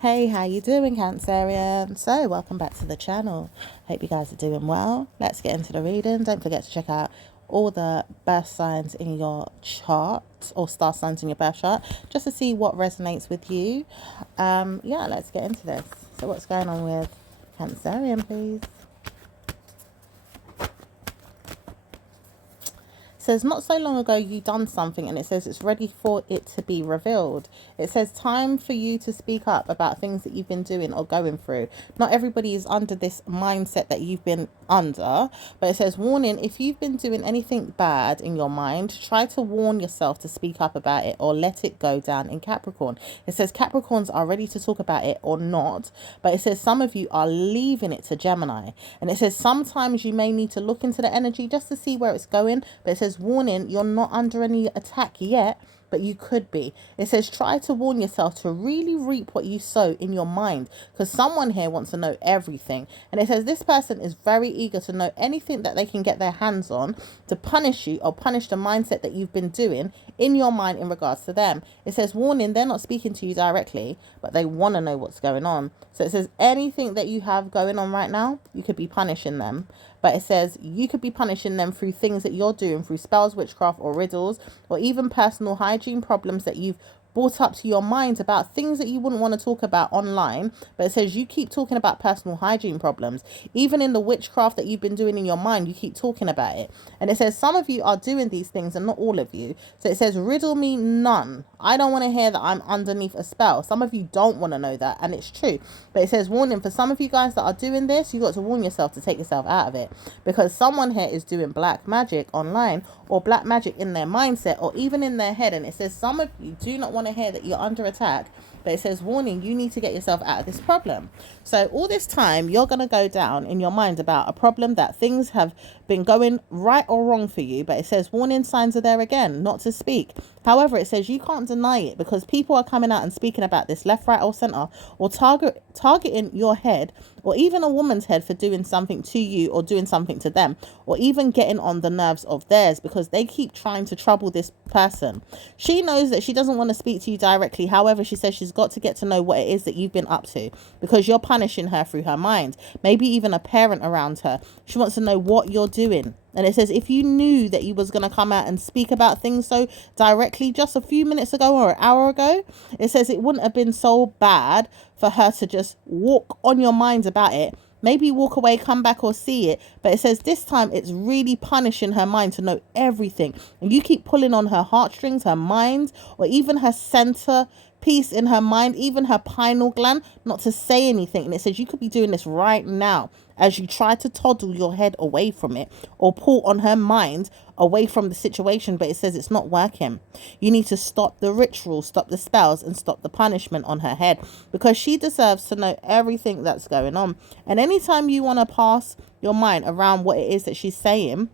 Hey, how you doing, Cancerian? So, welcome back to the channel. Hope you guys are doing well. Let's get into the reading. Don't forget to check out all the birth signs in your chart or star signs in your birth chart just to see what resonates with you. Yeah, let's get into this. So, what's going on with Cancerian, please? Says not so long ago you done something, and it says it's ready for it to be revealed. It says time for you to speak up about things that you've been doing or going through. Not everybody is under this mindset that you've been under, but it says warning, if you've been doing anything bad in your mind, try to warn yourself to speak up about it or let it go down in Capricorn. It says Capricorns are ready to talk about it or not, but it says some of you are leaving it to Gemini. And it says sometimes you may need to look into the energy just to see where it's going, but it says warning, you're not under any attack yet, but you could be. It says try to warn yourself to really reap what you sow in your mind, because someone here wants to know everything. And it says this person is very eager to know anything that they can get their hands on to punish you or punish the mindset that you've been doing in your mind in regards to them. It says warning, they're not speaking to you directly, but they want to know what's going on. So it says anything that you have going on right now, you could be punishing them. But it says you could be punishing them through things that you're doing, through spells, witchcraft, or riddles, or even personal hygiene problems that you've brought up to your mind about things that you wouldn't want to talk about online. But it says you keep talking about personal hygiene problems. Even in the witchcraft that you've been doing in your mind, you keep talking about it. And it says some of you are doing these things and not all of you. So it says riddle me none. I don't want to hear that I'm underneath a spell. Some of you don't want to know that, and it's true. But it says warning, for some of you guys that are doing this, you got to warn yourself to take yourself out of it, because someone here is doing black magic online, or black magic in their mindset, or even in their head. And it says some of you do not want to hear that you're under attack, but it says warning, you need to get yourself out of this problem. So all this time you're going to go down in your mind about a problem that things have been going right or wrong for you, but it says warning signs are there again, not to speak. However, it says you can't deny it, because people are coming out and speaking about this left, right, or center, or targeting your head, or even a woman's head for doing something to you or doing something to them, or even getting on the nerves of theirs, because they keep trying to trouble this person. She knows that she doesn't want to speak to you directly. However, she says she's got to get to know what it is that you've been up to, because you're punishing her through her mind, maybe even a parent around her. She wants to know what you're doing. And it says if you knew that you was going to come out and speak about things so directly just a few minutes ago or an hour ago, it says it wouldn't have been so bad for her to just walk on your mind about it. Maybe walk away, come back, or see it. But it says this time it's really punishing her mind to know everything. And you keep pulling on her heartstrings, her mind, or even her center piece in her mind, even her pineal gland, not to say anything. And it says you could be doing this right now as you try to toddle your head away from it or pull on her mind away from the situation, but it says it's not working. You need to stop the ritual, stop the spells, and stop the punishment on her head, because she deserves to know everything that's going on. And anytime you want to pass your mind around what it is that she's saying,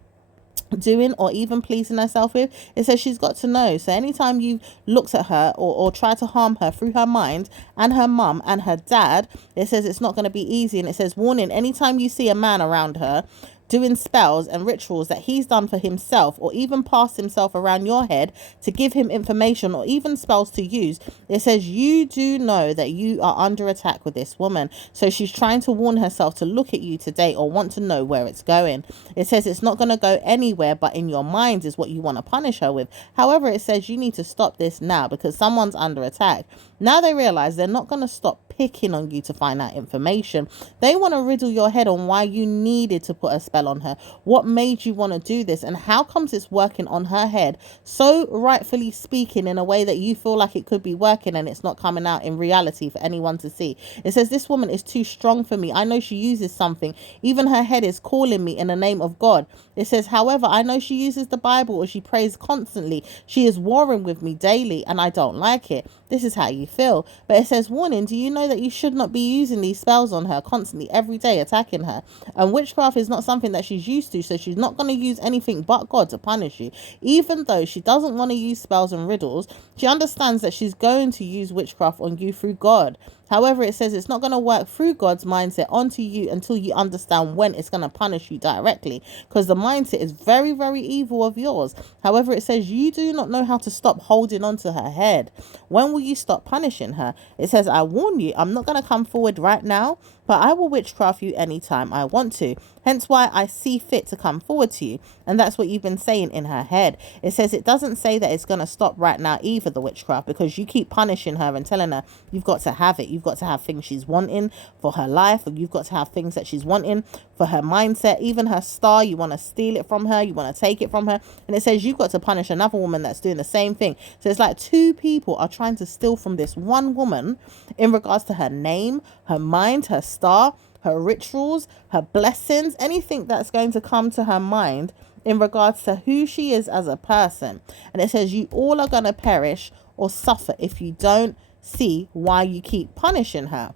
doing, or even pleasing herself with, it says she's got to know. So anytime you've looked at her or tried to harm her through her mind and her mum and her dad, it says it's not going to be easy. And it says warning, anytime you see a man around her doing spells and rituals that he's done for himself, or even passed himself around your head to give him information, or even spells to use, it says you do know that you are under attack with this woman. So she's trying to warn herself to look at you today or want to know where it's going. It says it's not going to go anywhere but in your mind is what you want to punish her with. However, it says you need to stop this now, because someone's under attack. Now they realize they're not going to stop picking on you to find out information. They want to riddle your head on why you needed to put a spell on her, what made you want to do this, and how comes it's working on her head, so rightfully speaking, in a way that you feel like it could be working and it's not coming out in reality for anyone to see. It says this woman is too strong for me. I know she uses something. Even her head is calling me in the name of God. It says, however, I know she uses the Bible or she prays constantly. She is warring with me daily and I don't like it. This is how you feel. But it says, warning, do you know that you should not be using these spells on her constantly every day, attacking her? And witchcraft is not something that she's used to, so she's not going to use anything but God to punish you. Even though she doesn't want to use spells and riddles, she understands that she's going to use witchcraft on you through God. However, it says it's not going to work through God's mindset onto you until you understand when it's going to punish you directly, because the mindset is very, very evil of yours. However, it says you do not know how to stop holding on to her head. When will you stop punishing her? It says, I warn you, I'm not going to come forward right now, but I will witchcraft you anytime I want to. Hence why I see fit to come forward to you. And that's what you've been saying in her head. It says it doesn't say that it's going to stop right now either, the witchcraft, because you keep punishing her and telling her you've got to have it. You've got to have things she's wanting for her life, or you've got to have things that she's wanting for her mindset. Even her star, you want to steal it from her. You want to take it from her. And it says you've got to punish another woman that's doing the same thing. So it's like two people are trying to steal from this one woman in regards to her name, her mind, her star, her rituals, her blessings, anything that's going to come to her mind in regards to who she is as a person. And it says you all are going to perish or suffer if you don't see why you keep punishing her,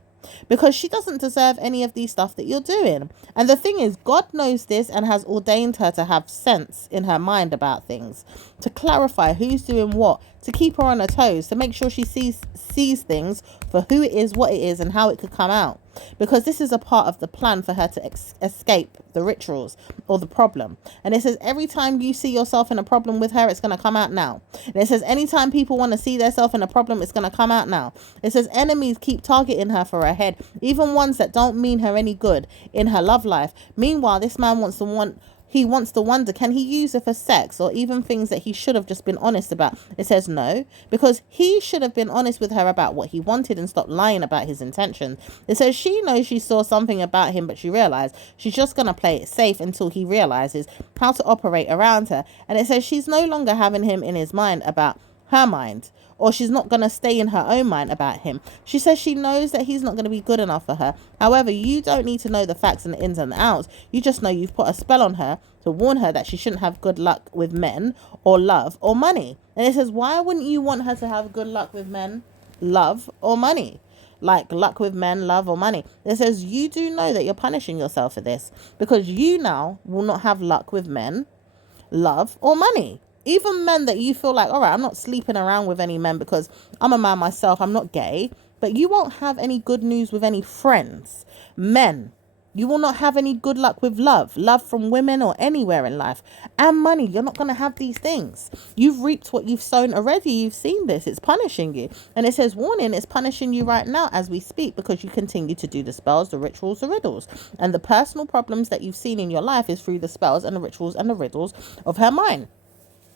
because she doesn't deserve any of these stuff that you're doing. And the thing is, God knows this and has ordained her to have sense in her mind about things, to clarify who's doing what, to keep her on her toes, to make sure she sees things for who it is, what it is, and how it could come out. Because this is a part of the plan for her to escape the rituals or the problem. And it says every time you see yourself in a problem with her, it's going to come out now. And it says anytime people want to see themselves in a problem, it's going to come out now. It says enemies keep targeting her for her head, even ones that don't mean her any good in her love life. Meanwhile, this man wants to wonder, can he use her for sex or even things that he should have just been honest about? It says no, because he should have been honest with her about what he wanted and stopped lying about his intentions. It says she knows she saw something about him, but she realized she's just going to play it safe until he realizes how to operate around her. And it says she's no longer having him in his mind about her mind, or she's not going to stay in her own mind about him. She says she knows that he's not going to be good enough for her. However, you don't need to know the facts and the ins and the outs. You just know you've put a spell on her to warn her that she shouldn't have good luck with men or love or money. And it says, why wouldn't you want her to have good luck with men, love or money? Like luck with men, love or money. It says you do know that you're punishing yourself for this, because you now will not have luck with men, love or money. Even men that you feel like, all right, I'm not sleeping around with any men because I'm a man myself, I'm not gay, but you won't have any good news with any friends. Men, you will not have any good luck with love from women or anywhere in life. And money, you're not going to have these things. You've reaped what you've sown already. You've seen this. It's punishing you. And it says, warning, it's punishing you right now as we speak, because you continue to do the spells, the rituals, the riddles. And the personal problems that you've seen in your life is through the spells and the rituals and the riddles of her mind.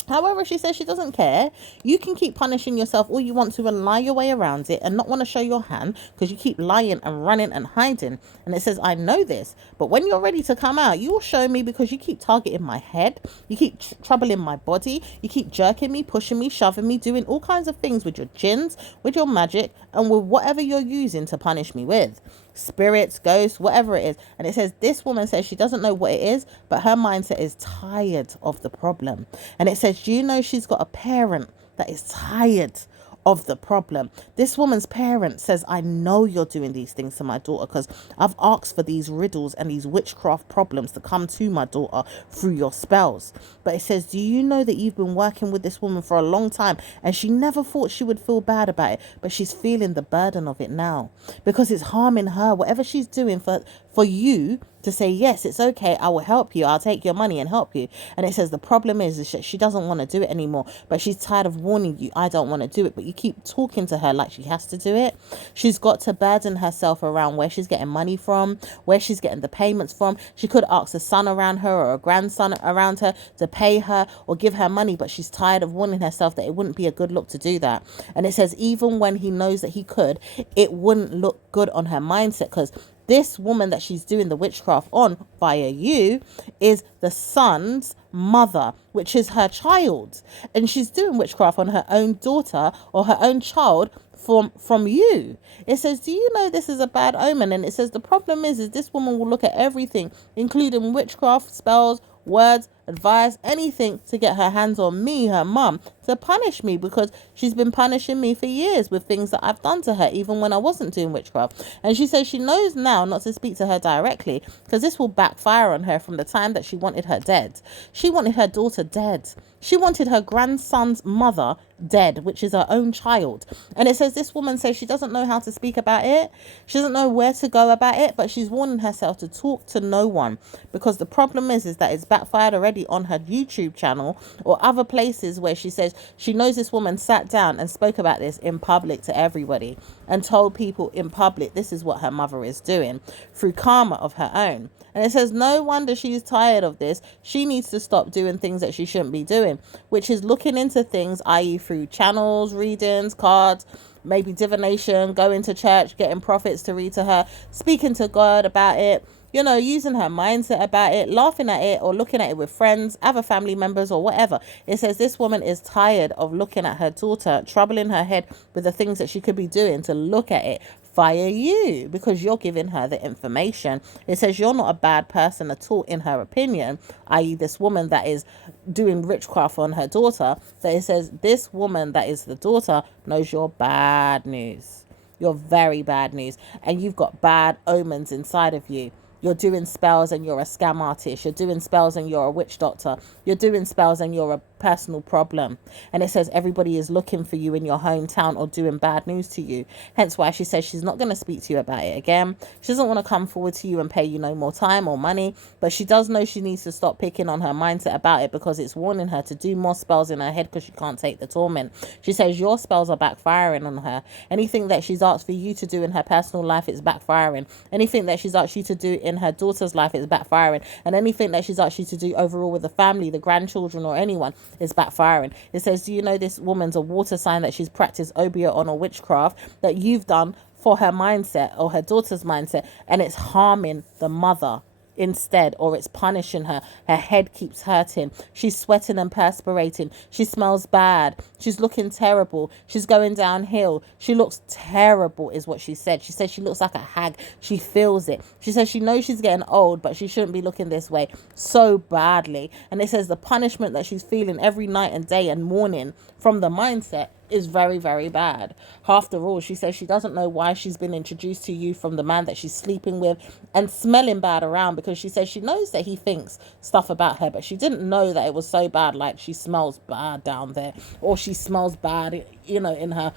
However, she says she doesn't care. You can keep punishing yourself all you want to and lie your way around it and not want to show your hand, because you keep lying and running and hiding. And it says, I know this, but when you're ready to come out, you will show me, because you keep targeting my head. You keep troubling my body. You keep jerking me, pushing me, shoving me, doing all kinds of things with your gins, with your magic, and with whatever you're using to punish me with. Spirits, ghosts, whatever it is. And it says this woman says she doesn't know what it is, but her mindset is tired of the problem. And it says, you know, she's got a parent that is tired of the problem. This woman's parent says, I know you're doing these things to my daughter because I've asked for these riddles and these witchcraft problems to come to my daughter through your spells. But it says, do you know that you've been working with this woman for a long time and she never thought she would feel bad about it, but she's feeling the burden of it now because it's harming her. Whatever she's doing for you to say, yes, it's okay, I will help you, I'll take your money and help you. And it says the problem is that she doesn't want to do it anymore, but she's tired of warning you, I don't want to do it, but you keep talking to her like she has to do it. She's got to burden herself around where she's getting money from, where she's getting the payments from. She could ask a son around her or a grandson around her to pay her or give her money, but she's tired of warning herself that it wouldn't be a good look to do that. And it says even when he knows that he could, it wouldn't look good on her mindset, because this woman that she's doing the witchcraft on via you is the son's mother, which is her child. And she's doing witchcraft on her own daughter or her own child from you. It says, do you know this is a bad omen? And it says the problem is this woman will look at everything, including witchcraft, spells, words, advise, anything to get her hands on me, her mum, to punish me, because she's been punishing me for years with things that I've done to her, even when I wasn't doing witchcraft. And she says she knows now not to speak to her directly, because this will backfire on her from the time that she wanted her dead. She wanted her daughter dead. She wanted her grandson's mother dead, which is her own child. And it says this woman says she doesn't know how to speak about it. She doesn't know where to go about it, but she's warning herself to talk to no one, because the problem is that it's backfired already on her YouTube channel or other places where she says she knows this woman sat down and spoke about this in public to everybody and told people in public this is what her mother is doing through karma of her own. And it says no wonder she's tired of this. She needs to stop doing things that she shouldn't be doing, which is looking into things, i.e. through channels, readings, cards, maybe divination, going to church, getting prophets to read to her, speaking to God about it, you know, using her mindset about it, laughing at it, or looking at it with friends, other family members, or whatever. It says this woman is tired of looking at her daughter, troubling her head with the things that she could be doing to look at it. Fire you, because you're giving her the information. It says you're not a bad person at all, in her opinion, i.e. this woman that is doing witchcraft on her daughter. That it says this woman that is the daughter knows you're bad news. You're very bad news, and you've got bad omens inside of you. You're doing spells and you're a scam artist. You're doing spells and you're a witch doctor. You're doing spells and you're a personal problem. And it says everybody is looking for you in your hometown or doing bad news to you. Hence why she says she's not going to speak to you about it again. She doesn't want to come forward to you and pay you no more time or money. But she does know she needs to stop picking on her mindset about it, because it's warning her to do more spells in her head because she can't take the torment. She says your spells are backfiring on her. Anything that she's asked for you to do in her personal life is backfiring. Anything that she's asked you to do in her daughter's life is backfiring. And anything that she's asked you to do overall with the family, the grandchildren, or anyone is backfiring. It says, do you know this woman's a water sign that she's practiced obeah on, or witchcraft that you've done for her mindset or her daughter's mindset, and it's harming the mother instead, or it's punishing her. Her head keeps hurting. She's sweating and perspirating. She smells bad. She's looking terrible. She's going downhill. She looks terrible is what she said. She says she looks like a hag. She feels it. She says she knows she's getting old, but she shouldn't be looking this way so badly. And it says the punishment that she's feeling every night and day and morning from the mindset is very, very bad. After all, she says she doesn't know why she's been introduced to you from the man that she's sleeping with and smelling bad around, because she says she knows that he thinks stuff about her, but she didn't know that it was so bad, like she smells bad down there, or she smells bad, you know, in her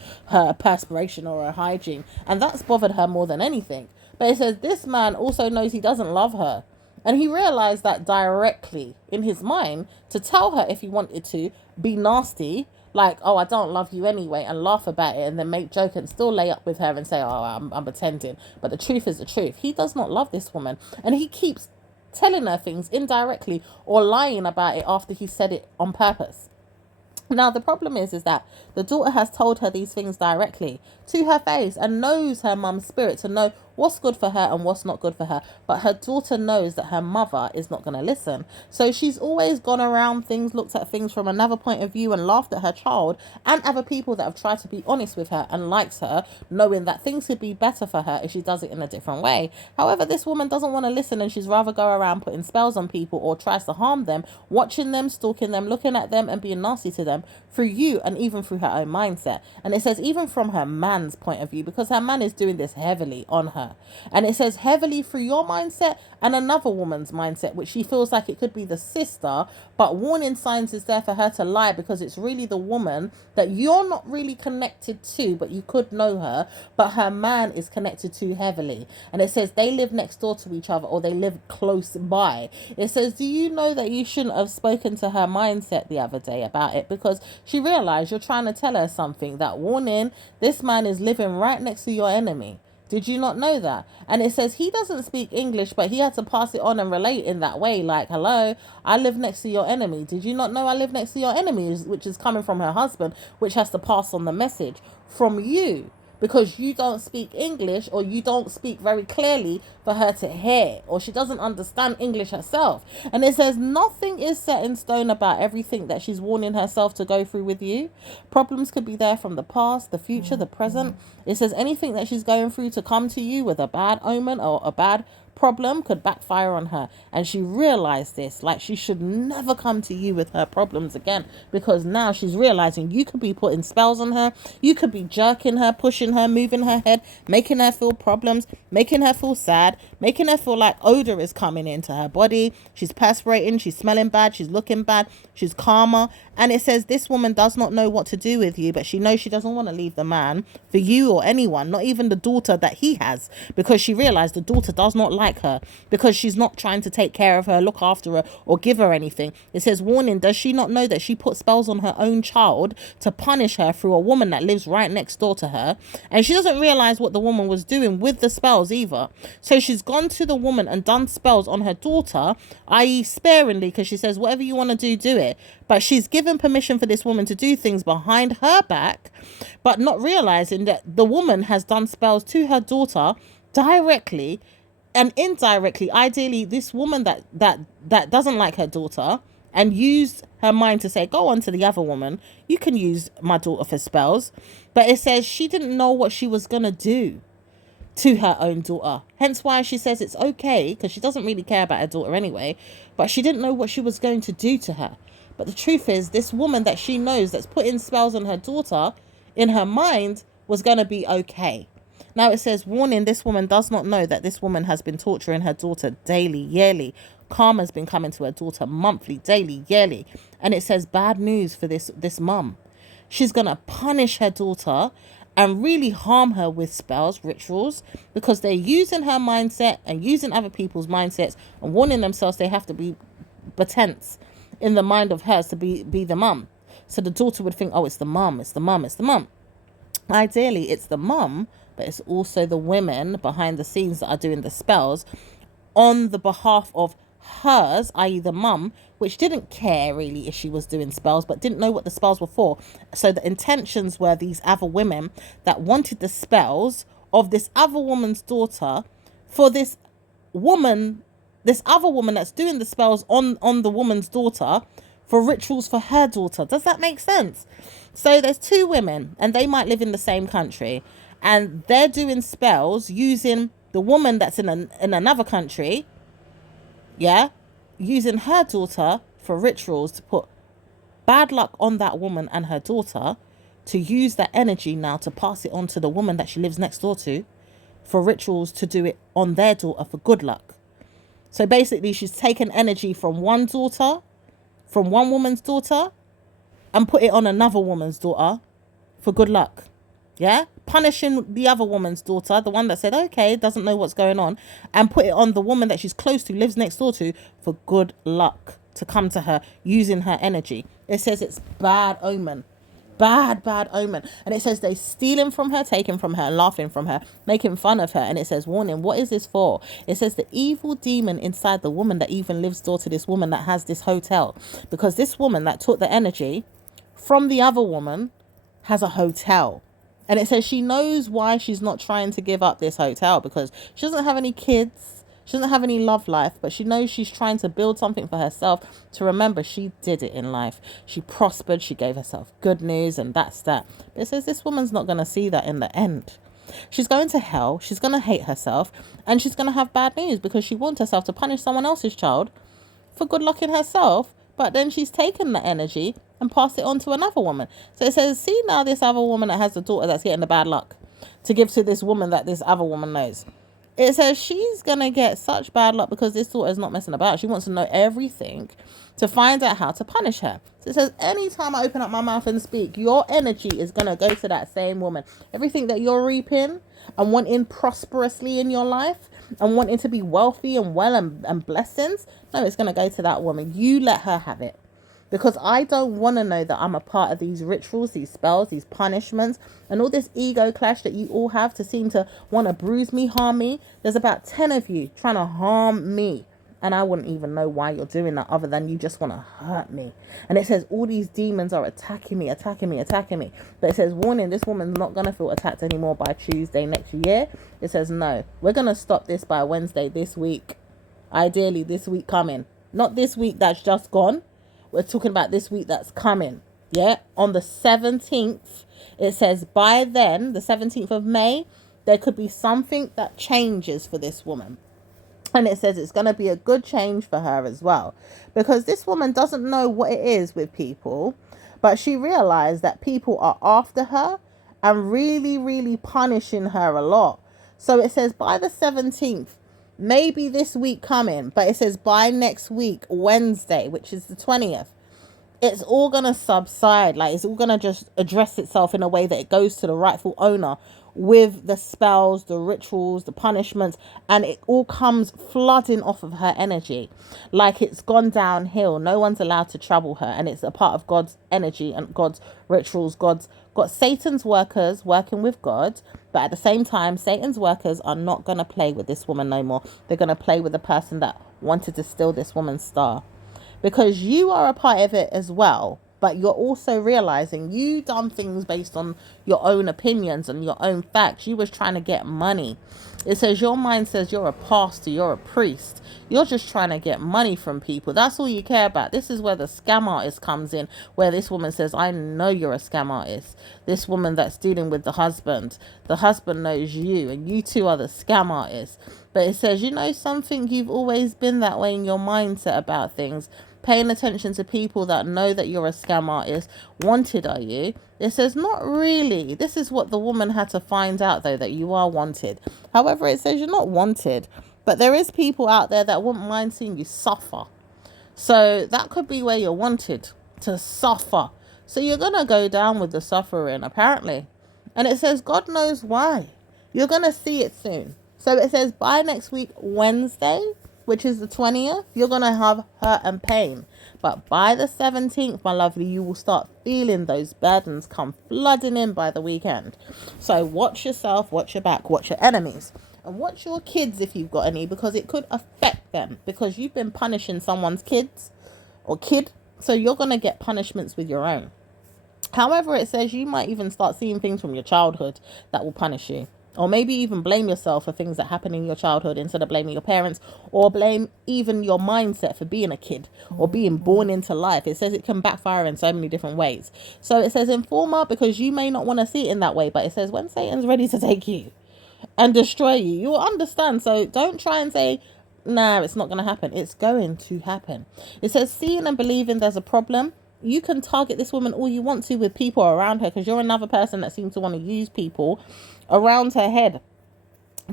perspiration or her hygiene. And that's bothered her more than anything. But it says this man also knows he doesn't love her. And he realized that directly in his mind to tell her, if he wanted to, be nasty, like, oh, I don't love you anyway, and laugh about it, and then make joke and still lay up with her and say, oh, I'm pretending. But the truth is the truth. He does not love this woman. And he keeps telling her things indirectly or lying about it after he said it on purpose. Now, the problem is that the daughter has told her these things directly to her face and knows her mum's spirit to know what's good for her and what's not good for her. But her daughter knows that her mother is not going to listen. So she's always gone around things, looked at things from another point of view and laughed at her child and other people that have tried to be honest with her and likes her, knowing that things could be better for her if she does it in a different way. However, this woman doesn't want to listen, and she's rather go around putting spells on people or tries to harm them, watching them, stalking them, looking at them and being nasty to them through you and even through her own mindset. And it says even from her man's point of view, because her man is doing this heavily on her. And it says heavily through your mindset and another woman's mindset, which she feels like it could be the sister, but warning signs is there for her to lie, because it's really the woman that you're not really connected to, but you could know her, but her man is connected to heavily. And it says they live next door to each other, or they live close by. It says, do you know that you shouldn't have spoken to her mindset the other day about it, because she realized you're trying to tell her something, that warning, this man is living right next to your enemy. Did you not know that? And it says he doesn't speak English, but he had to pass it on and relate in that way. Like, hello, I live next to your enemy. Did you not know I live next to your enemy? Which is coming from her husband, which has to pass on the message from you, because you don't speak English, or you don't speak very clearly for her to hear, or she doesn't understand English herself. And it says nothing is set in stone about everything that she's warning herself to go through with you. Problems could be there from the past, the future, the present. It says anything that she's going through to come to you with a bad omen or a bad problem could backfire on her. And she realized this, like she should never come to you with her problems again, because now she's realizing you could be putting spells on her. You could be jerking her, pushing her, moving her head, making her feel problems, making her feel sad, making her feel like odor is coming into her body. She's perspirating, she's smelling bad, she's looking bad, she's calmer. And it says this woman does not know what to do with you, but she knows she doesn't want to leave the man for you or anyone, not even the daughter that he has, because she realized the daughter does not like her, because she's not trying to take care of her, look after her, or give her anything. It says, warning, does she not know that she put spells on her own child to punish her through a woman that lives right next door to her? And she doesn't realize what the woman was doing with the spells either. So she's gone to the woman and done spells on her daughter, i.e. sparingly, because she says, whatever you want to do, do it. But she's given permission for this woman to do things behind her back, but not realizing that the woman has done spells to her daughter directly and indirectly. Ideally, this woman that doesn't like her daughter and used her mind to say, go on to the other woman, you can use my daughter for spells. But it says she didn't know what she was going to do to her own daughter. Hence why she says it's okay, because she doesn't really care about her daughter anyway, but she didn't know what she was going to do to her. But the truth is, this woman that she knows that's putting spells on her daughter, in her mind, was going to be okay. Now it says, warning, this woman does not know that this woman has been torturing her daughter daily, yearly. Karma's been coming to her daughter monthly, daily, yearly. And it says bad news for this mum. She's going to punish her daughter and really harm her with spells, rituals, because they're using her mindset and using other people's mindsets and warning themselves they have to be tense in the mind of hers to be the mum. So the daughter would think, oh, it's the mum, it's the mum, it's the mum. Ideally, it's the mum, but it's also the women behind the scenes that are doing the spells on the behalf of hers, i.e. the mum, which didn't care really if she was doing spells, but didn't know what the spells were for. So the intentions were these other women that wanted the spells of this other woman's daughter for this other woman that's doing the spells on the woman's daughter for rituals for her daughter. Does that make sense? So there's two women and they might live in the same country and they're doing spells using the woman that's in another country, using her daughter for rituals to put bad luck on that woman and her daughter, to use that energy now to pass it on to the woman that she lives next door to for rituals to do it on their daughter for good luck. So basically she's taken energy from one woman's daughter and put it on another woman's daughter for good luck. Yeah? Punishing the other woman's daughter, the one that said, okay, doesn't know what's going on, and put it on the woman that she's close to, lives next door to, for good luck to come to her using her energy. It says it's bad omen. Bad omen. And it says they stealing from her, taking from her, laughing from her, making fun of her. And it says, warning, what is this for? It says the evil demon inside the woman that even lives door to this woman that has this hotel. Because this woman that took the energy from the other woman has a hotel. And it says she knows why she's not trying to give up this hotel, because she doesn't have any kids. She doesn't have any love life, but she knows she's trying to build something for herself to remember she did it in life. She prospered. She gave herself good news, and that's that. But it says this woman's not going to see that in the end. She's going to hell. She's going to hate herself, and she's going to have bad news because she wants herself to punish someone else's child for good luck in herself. But then she's taken the energy and passed it on to another woman. So it says, see now this other woman that has the daughter that's getting the bad luck to give to this woman that this other woman knows. It says she's going to get such bad luck because this daughter is not messing about. She wants to know everything to find out how to punish her. So it says, anytime I open up my mouth and speak, your energy is going to go to that same woman. Everything that you're reaping and wanting prosperously in your life and wanting to be wealthy and well and blessings, no, it's going to go to that woman. You let her have it. Because I don't want to know that I'm a part of these rituals, these spells, these punishments, and all this ego clash that you all have to seem to want to bruise me, harm me. There's about 10 of you trying to harm me. And I wouldn't even know why you're doing that other than you just want to hurt me. And it says all these demons are attacking me. But it says, warning, this woman's not going to feel attacked anymore by Tuesday next year. It says, no, we're going to stop this by Wednesday this week. Ideally, this week coming. Not this week that's just gone. We're talking about this week that's coming. Yeah. On the 17th, it says by then, the 17th of May, there could be something that changes for this woman. And it says it's going to be a good change for her as well, because this woman doesn't know what it is with people, but she realized that people are after her and really, really punishing her a lot. So it says by the 17th, maybe this week coming, but it says by next week, Wednesday, which is the 20th, it's all going to subside. Like, it's all going to just address itself in a way that it goes to the rightful owner with the spells, the rituals, the punishments, and it all comes flooding off of her energy. Like, it's gone downhill. No one's allowed to trouble her, and it's a part of God's energy and God's rituals. God's got Satan's workers working with God, but at the same time, Satan's workers are not going to play with this woman no more. They're going to play with the person that wanted to steal this woman's star, because you are a part of it as well. But you're also realizing you done things based on your own opinions and your own facts. You was trying to get money. It says your mind says you're a pastor, you're a priest. You're just trying to get money from people. That's all you care about. This is where the scam artist comes in, where this woman says, I know you're a scam artist. This woman that's dealing with the husband knows you, and you two are the scam artists. But it says, you know something, you've always been that way in your mindset about things. Paying attention to people that know that you're a scam artist. Wanted, are you? It says, not really. This is what the woman had to find out, though, that you are wanted. However, it says you're not wanted, but there is people out there that wouldn't mind seeing you suffer. So that could be where you're wanted, to suffer. So you're going to go down with the suffering, apparently. And it says, God knows why. You're going to see it soon. So it says by next week, Wednesday, which is the 20th, you're going to have hurt and pain. But by the 17th, my lovely, you will start feeling those burdens come flooding in by the weekend. So watch yourself, watch your back, watch your enemies. And watch your kids if you've got any, because it could affect them. Because you've been punishing someone's kids or kid. So you're going to get punishments with your own. However, it says you might even start seeing things from your childhood that will punish you. Or maybe even blame yourself for things that happen in your childhood instead of blaming your parents, or blame even your mindset for being a kid or being born into life. It says it can backfire in so many different ways. So it says inform her, because you may not want to see it in that way, but it says when Satan's ready to take you and destroy you, you will understand. So don't try and say, nah, it's not going to happen. It's going to happen. It says seeing and believing there's a problem. You can target this woman all you want to with people around her, because you're another person that seems to want to use people around her head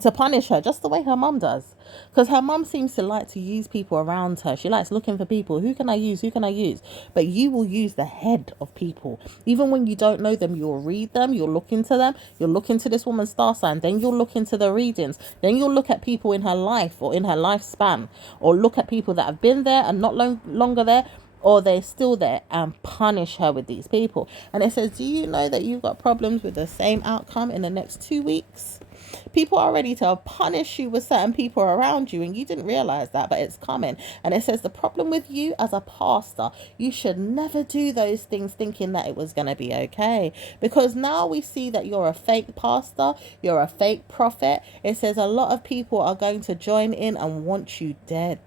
to punish her, just the way her mum does. Because her mum seems to like to use people around her. She likes looking for people. Who can I use? Who can I use? But you will use the head of people. Even when you don't know them, you'll read them. You'll look into them. You'll look into this woman's star sign. Then you'll look into the readings. Then you'll look at people in her life or in her lifespan. Or look at people that have been there and not longer there, or they're still there, and punish her with these people. And it says, do you know that you've got problems with the same outcome in the next 2 weeks? People are ready to punish you with certain people around you, and you didn't realize that, but it's coming. And it says the problem with you as a pastor, you should never do those things thinking that it was going to be okay, because now we see that you're a fake pastor, you're a fake prophet. It says a lot of people are going to join in and want you dead.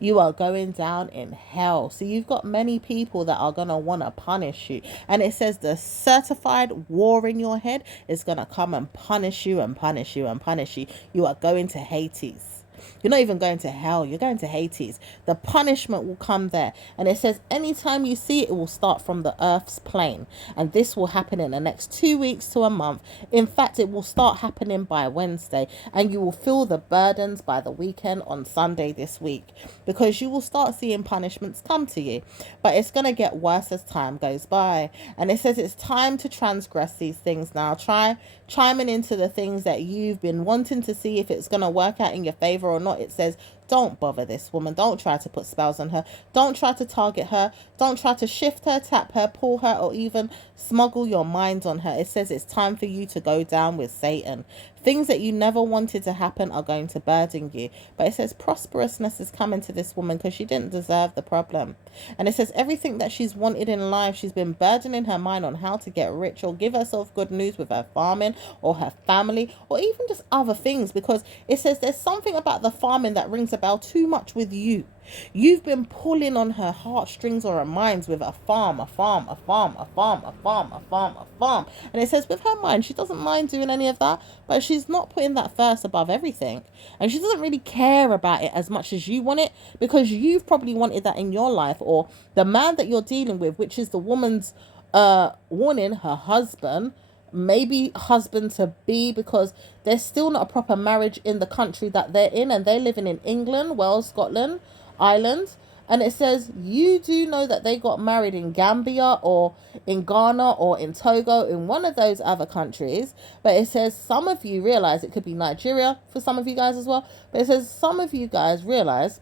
You are going down in hell. So you've got many people that are going to want to punish you. And it says the certified war in your head is going to come and punish you and punish you and punish you. You are going to Hades. You're not even going to hell. You're going to Hades. The punishment will come there. And it says anytime you see it, it will start from the earth's plane. And this will happen in the next 2 weeks to a month. In fact, it will start happening by Wednesday. And you will feel the burdens by the weekend on Sunday this week. Because you will start seeing punishments come to you. But it's going to get worse as time goes by. And it says it's time to transgress these things now. Try chiming into the things that you've been wanting to see if it's going to work out in your favor or not. It says don't bother this woman. Don't try to put spells on her. Don't try to target her. Don't try to shift her, tap her, pull her, or even smuggle your mind on her. It says it's time for you to go down with Satan. Things that you never wanted to happen are going to burden you. But it says prosperousness is coming to this woman because she didn't deserve the problem. And it says everything that she's wanted in life, she's been burdening her mind on how to get rich or give herself good news with her farming or her family or even just other things, because it says there's something about the farming that rings a Isabel, too much with you. You've been pulling on her heartstrings or her minds with a farm, a farm, a farm, a farm, a farm, a farm, a farm. And it says with her mind, she doesn't mind doing any of that, but she's not putting that first above everything. And she doesn't really care about it as much as you want it, because you've probably wanted that in your life, or the man that you're dealing with, which is the woman's warning, her husband, maybe husband to be, because there's still not a proper marriage in the country that they're in, and they're living in England, Wales, Scotland, Ireland. And it says you do know that they got married in Gambia or in Ghana or in Togo, in one of those other countries. But it says some of you realize, it could be Nigeria for some of you guys as well, but it says some of you guys realize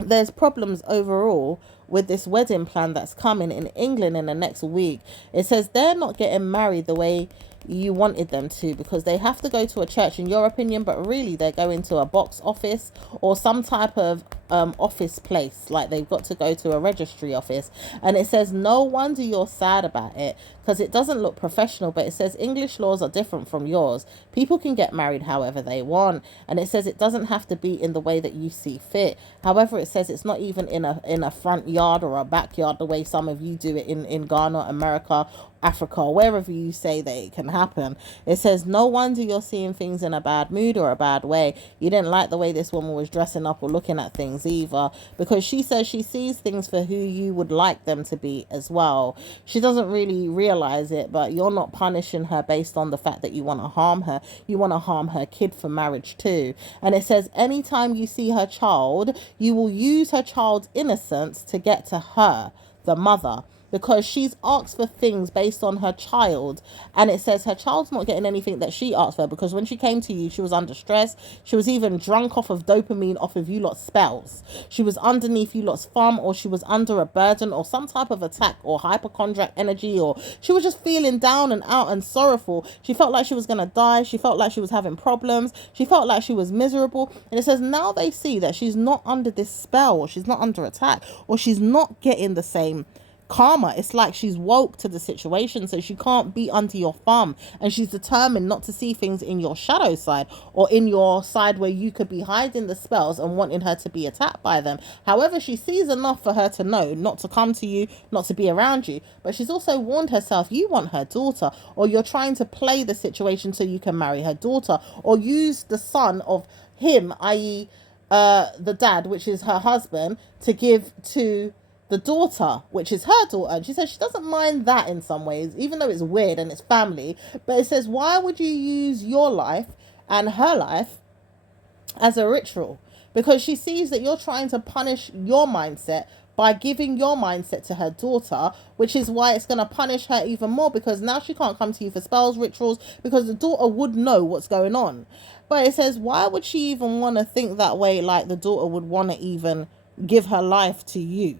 there's problems overall with this wedding plan that's coming in England in the next week. It says they're not getting married the way you wanted them to, because they have to go to a church in your opinion, but really they're going to a box office or some type of office place, like they've got to go to a registry office. And it says no wonder you're sad about it, because it doesn't look professional. But it says English laws are different from yours. People can get married however they want, and it says it doesn't have to be in the way that you see fit. However, it says it's not even in a front yard or a backyard the way some of you do it in Ghana, America, Africa, wherever you say that it can happen. It says no wonder you're seeing things in a bad mood or a bad way. You didn't like the way this woman was dressing up or looking at things either, because she says she sees things for who you would like them to be as well. She doesn't really realize it, but you're not punishing her based on the fact that you want to harm her. You want to harm her kid for marriage too. And it says anytime you see her child, you will use her child's innocence to get to her, the mother, because she's asked for things based on her child. And it says her child's not getting anything that she asked for, because when she came to you, she was under stress. She was even drunk off of dopamine, off of you lot's spells. She was underneath you lot's farm, or she was under a burden or some type of attack or hypochondriac energy, or she was just feeling down and out and sorrowful. She felt like she was going to die. She felt like she was having problems. She felt like she was miserable. And it says now they see that she's not under this spell, or she's not under attack, or she's not getting the same karma. It's like she's woke to the situation, so she can't be under your thumb, and she's determined not to see things in your shadow side, or in your side where you could be hiding the spells and wanting her to be attacked by them. However, she sees enough for her to know not to come to you, not to be around you. But she's also warned herself you want her daughter, or you're trying to play the situation so you can marry her daughter, or use the son of him, i.e. the dad, which is her husband, to give to the daughter, which is her daughter. And she says she doesn't mind that in some ways, even though it's weird and it's family. But it says, why would you use your life and her life as a ritual? Because she sees that you're trying to punish your mindset by giving your mindset to her daughter, which is why it's going to punish her even more, because now she can't come to you for spells, rituals, because the daughter would know what's going on. But it says, why would she even want to think that way, like the daughter would want to even give her life to you?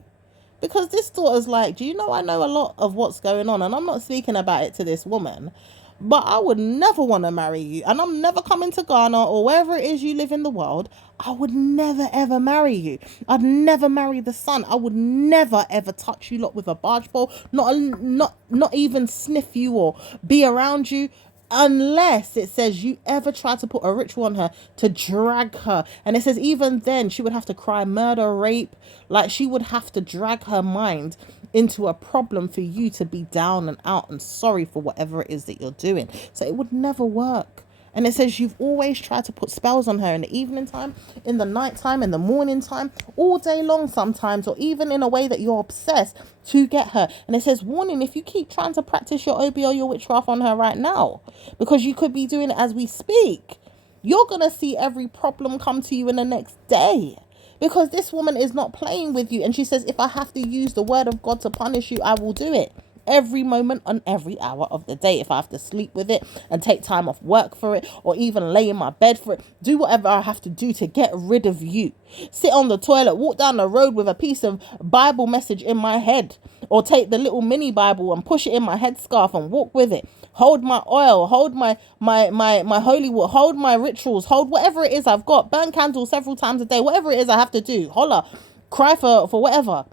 Because this daughter's like, do you know, I know a lot of what's going on, and I'm not speaking about it to this woman, but I would never want to marry you, and I'm never coming to Ghana or wherever it is you live in the world. I would never ever marry you. I'd never marry the son. I would never ever touch you lot with a barge pole, not even sniff you or be around you, unless it says you ever try to put a ritual on her to drag her. And it says even then she would have to cry murder, rape, like she would have to drag her mind into a problem for you to be down and out and sorry for whatever it is that you're doing. So it would never work. And it says you've always tried to put spells on her in the evening time, in the night time, in the morning time, all day long sometimes, or even in a way that you're obsessed to get her. And it says, warning, if you keep trying to practice your OB or your witchcraft on her right now, because you could be doing it as we speak, you're going to see every problem come to you in the next day. Because this woman is not playing with you. And she says, if I have to use the word of God to punish you, I will do it. Every moment and every hour of the day. If I have to sleep with it and take time off work for it, or even lay in my bed for it, do whatever I have to do to get rid of you. Sit on the toilet, walk down the road with a piece of Bible message in my head, or take the little mini Bible and push it in my headscarf and walk with it. Hold my oil, hold my holy water, hold my rituals, hold whatever it is I've got. Burn candles several times a day, whatever it is I have to do. Holla, cry for whatever.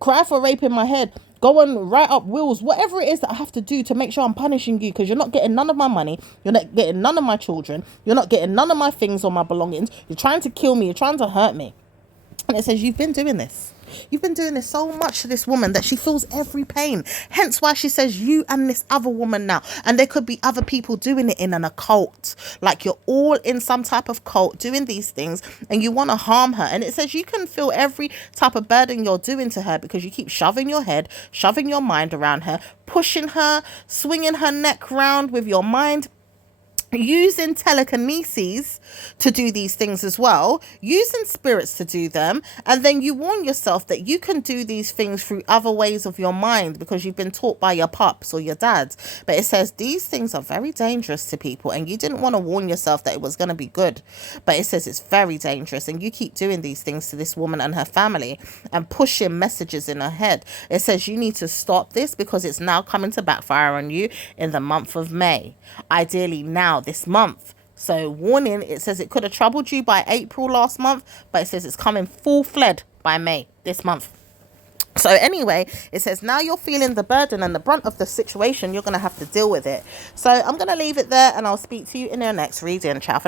Cry for rape in my head. Go and write up wills, whatever it is that I have to do to make sure I'm punishing you, because you're not getting none of my money, you're not getting none of my children, you're not getting none of my things or my belongings, you're trying to kill me, you're trying to hurt me. And it says, you've been doing this. You've been doing this so much to this woman that she feels every pain. Hence why she says you and this other woman now. And there could be other people doing it in an occult. Like you're all in some type of cult doing these things and you want to harm her. And it says you can feel every type of burden you're doing to her because you keep shoving your head, shoving your mind around her, pushing her, swinging her neck round with your mind, using telekinesis to do these things as well, using spirits to do them, and then you warn yourself that you can do these things through other ways of your mind because you've been taught by your pops or your dads. But it says these things are very dangerous to people, and you didn't want to warn yourself that it was going to be good, but it says it's very dangerous, and you keep doing these things to this woman and her family and pushing messages in her head. It says you need to stop this because it's now coming to backfire on you in the month of May, ideally now this month. So warning, it says it could have troubled you by April last month, but it says it's coming full-fledged by May this month. So anyway, it says now you're feeling the burden and the brunt of the situation, you're going to have to deal with it. So I'm going to leave it there and I'll speak to you in your next reading. Ciao.